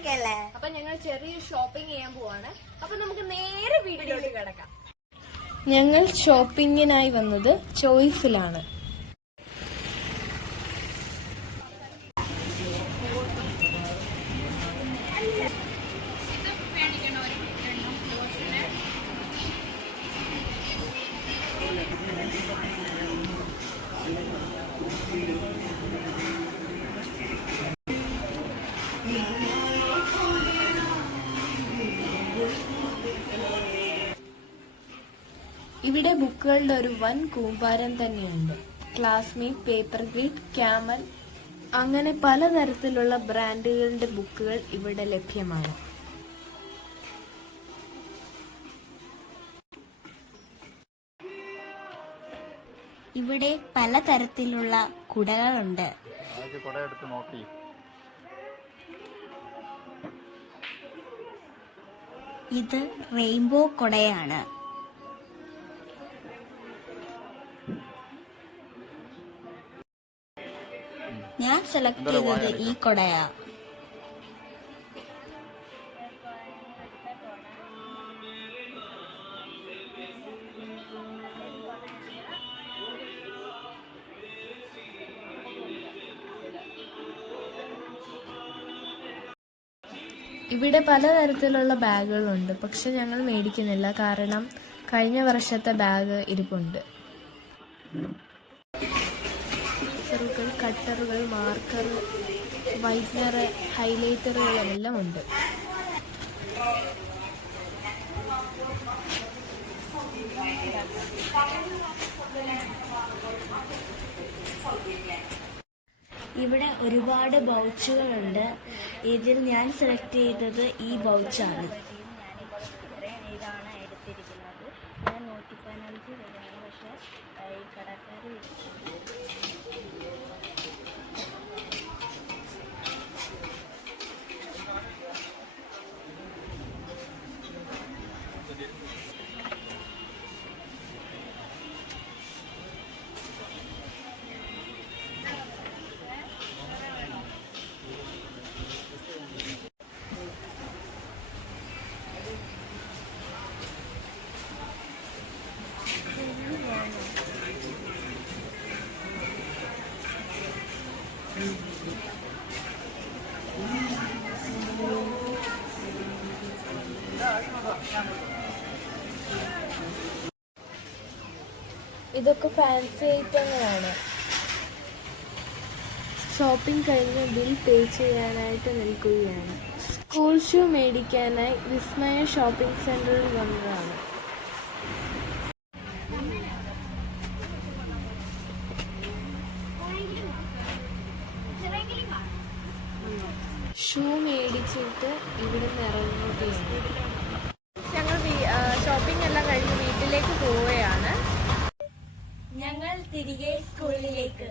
ഒക്കെ അല്ലേ. അപ്പൊ ഞങ്ങൾ ചെറിയ ഷോപ്പിംഗ് ചെയ്യാൻ പോവാണ്. അപ്പൊ നമുക്ക് നേരെ വീട്ടിലോട്ട് കിടക്കാം. ഞങ്ങൾ ഷോപ്പിങ്ങിനായി വന്നത് ചോയ്സിലാണ്. ഇവിടെ ബുക്കുകളുടെ ഒരു വൻ കൂമ്പാരം തന്നെയുണ്ട്. ക്ലാസ്മേറ്റ്, പേപ്പർ ഗ്രിഡ്, ക്യാമൽ, അങ്ങനെ പലതരത്തിലുള്ള ബ്രാൻഡുകളുടെ ബുക്കുകൾ ഇവിടെ ലഭ്യമാണ്. ഇവിടെ പലതരത്തിലുള്ള കുടകളുണ്ട്. ഇത് റെയിൻബോ കുടയാണ്. ഞാൻ സെലക്ട് ചെയ്തത് ഈ കൊടയാ. ഇവിടെ പലതരത്തിലുള്ള ബാഗുകളുണ്ട്. പക്ഷെ ഞങ്ങൾ മേടിക്കുന്നില്ല, കാരണം കഴിഞ്ഞ വർഷത്തെ ബാഗ് ഇരിപ്പുണ്ട്. കട്ടറുകൾ, മാർക്കർ, വൈറ്റ്നർ, ഹൈലൈറ്ററുകളെല്ലാം ഉണ്ട്. ഇവിടെ ഒരുപാട് ബൗച്ചുകളുണ്ട്. ഇതിൽ ഞാൻ സെലക്ട് ചെയ്തത് ഈ ബൗച്ചാണ്. ഇതാണ് എടുത്തിരിക്കുന്നത്. 115 രൂപയാണ്. പക്ഷെ ഈ കടക്കാർ ഇതൊക്കെ ഫാൻസി ഐറ്റങ്ങളാണ്. ഷോപ്പിംഗ് കഴിഞ്ഞ് ബിൽ പേ ചെയ്യാനായിട്ട് നിൽക്കുകയാണ്. സ്കൂൾ ഷൂ മേടിക്കാനായി വിസ്മയ ഷോപ്പിംഗ് സെന്ററിൽ വന്നതാണ്. ഷൂ മേടിച്ചിട്ട് ഇവിടുന്ന് ഇറങ്ങുകയാണ്. ഞങ്ങൾ ഷോപ്പിംഗ് എല്ലാം കഴിഞ്ഞ് വീട്ടിലേക്ക് പോവുകയാണ്. ഞങ്ങൾ തിരികെ സ്കൂളിലേക്ക്.